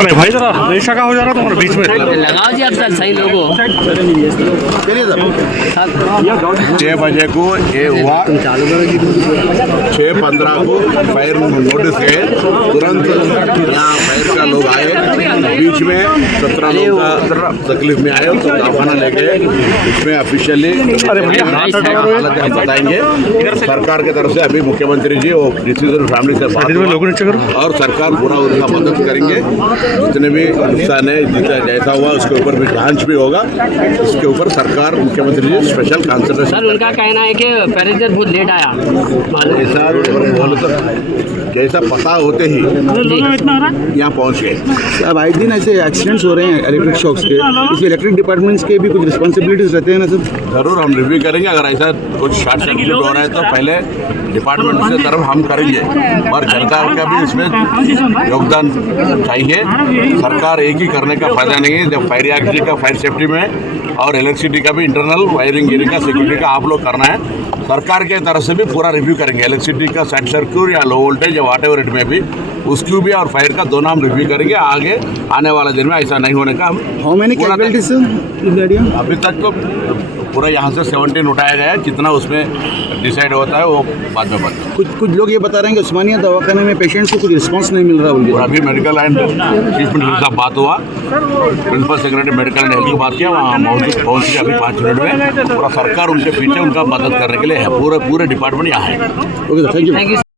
अरे भाई जरा रेशा का हो जा रहा तुम्हारे बीच में लगाओ जी, अब सर सही लोगो 6 बजे को ये हुआ, 6:15 को फायर नोटिस है, तुरंत यहाँ फायर का लोग आए, बीच में 17 लोग का तकलीफ में आए तो दवाखाना ले गए। इसमें ऑफिशियली हालत हम बताएंगे। सरकार की तरफ से अभी मुख्यमंत्री जी और डिसीजन फैमिली से बात हुआ और सरकार पूरा उनका मदद करेंगे। जितने भी नुकसान है, जितना जैसा हुआ उसके ऊपर भी जांच भी होगा। इसके ऊपर सरकार मुख्यमंत्री जी स्पेशल कंसल्टेशन। सर उनका कहना है कि पैसेंजर बहुत लेट आया, ऐसा बोलो तो जैसा पता होते ही यहाँ पहुँच गए। अब आए दिन ऐसे एक्सीडेंट्स हो रहे हैं इलेक्ट्रिक शॉक्स के, इसमें इलेक्ट्रिक डिपार्टमेंट्स के भी कुछ रिस्पॉन्सिबिलिटीज रहते हैं ना सर? जरूर हम रिव्यू करेंगे। अगर ऐसा कुछ शॉर्ट सर्किट हो रहा है तो पहले डिपार्टमेंट से तरफ हम करेंगे और सरकार का भी इसमें योगदान चाहिए। सरकार एक ही करने का फायदा नहीं है। जब फायर एक्ट का फायर सेफ्टी में और इलेक्ट्रिसिटी का भी इंटरनल वायरिंग का सिक्योरिटी का आप लोग करना है। सरकार के तरफ से भी पूरा रिव्यू करेंगे। इलेक्ट्रिसिटी का शॉर्ट सर्किट या लो वोल्टेज या वाट एवर इट में भी, उसकी भी और फायर का दोनों हम रिव्यू करेंगे। आगे आने वाले दिन में ऐसा नहीं होने का हम हाउ मेनी कैजुअल्टीज अभी तक तो पूरा यहाँ से 17 उठाया गया है। कितना उसमें डिसाइड होता है वो बाद में बताएं। कुछ लोग ये बता रहे हैं कि उस्मानिया दवाखाने में पेशेंट्स को कुछ रिस्पांस नहीं मिल रहा बोलिए। और अभी मेडिकल एंड चीफ मिनिस्टर साहब बात हुआ, principal secretary medical and health की बात किया, वहाँ मौजूद पहुँच के अभी 5 मिनट में पूरा सरकार उनके पीछे उनका मदद करने के लिए है। पूरे डिपार्टमेंट यहाँ है। Okay sir, thank you.